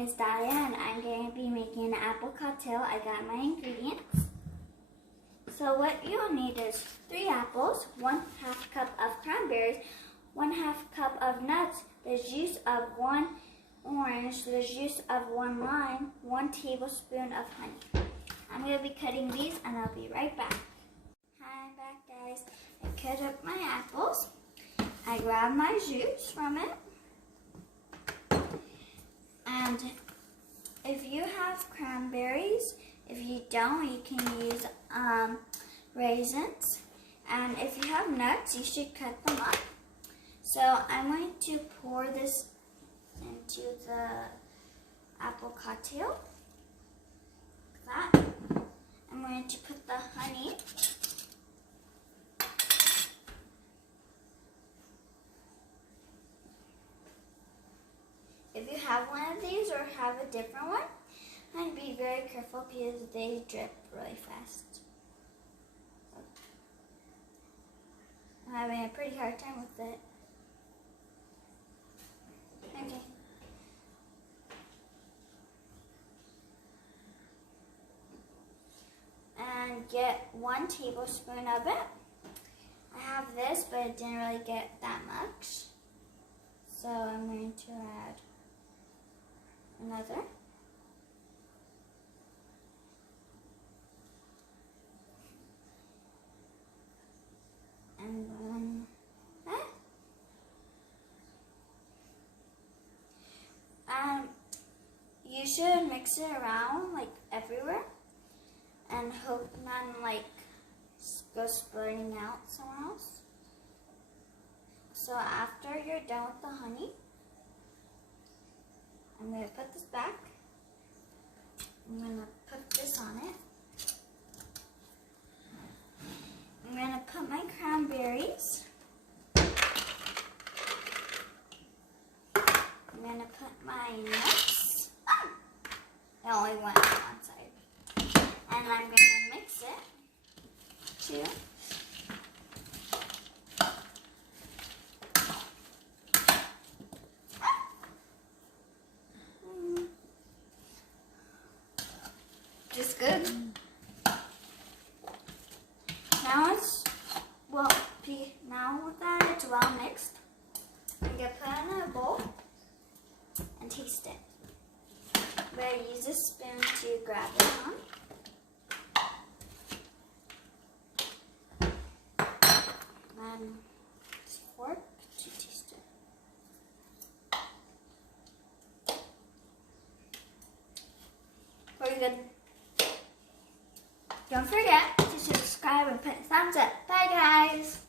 name is Dahlia and I'm going to be making an apple cocktail. I got my ingredients. So what you'll need is 3 apples, 1/2 cup of cranberries, 1/2 cup of nuts, the juice of 1 orange, the juice of 1 lime, 1 tablespoon of honey. I'm going to be cutting these and I'll be right back. Hi, I'm back guys. I cut up my apples. I grabbed my juice from it. And if you have cranberries, if you don't, you can use raisins. And if you have nuts, you should cut them up. So I'm going to pour this into the apple cocktail. Like that. I'm going to put the honey. If you have one of these or have a different one, I'd be very careful because they drip really fast. I'm having a pretty hard time with it. Okay. And get 1 tablespoon of it. I have this, but it didn't really get that much. So I'm going to add another. And then that. You should mix it around like everywhere and hope none like goes splurting out somewhere else. So after you're done with the honey, I'm going to put this back. I'm going to put this on it. I'm going to put my cranberries. I'm going to put my nuts. I only went on one side. And I'm going to mix it too. Just good. Now with that it's well mixed, I'm going to put it in a bowl and taste it. I'm going to use a spoon to grab it on. And a fork to taste it. Very good. Don't forget to subscribe and put a thumbs up. Bye guys!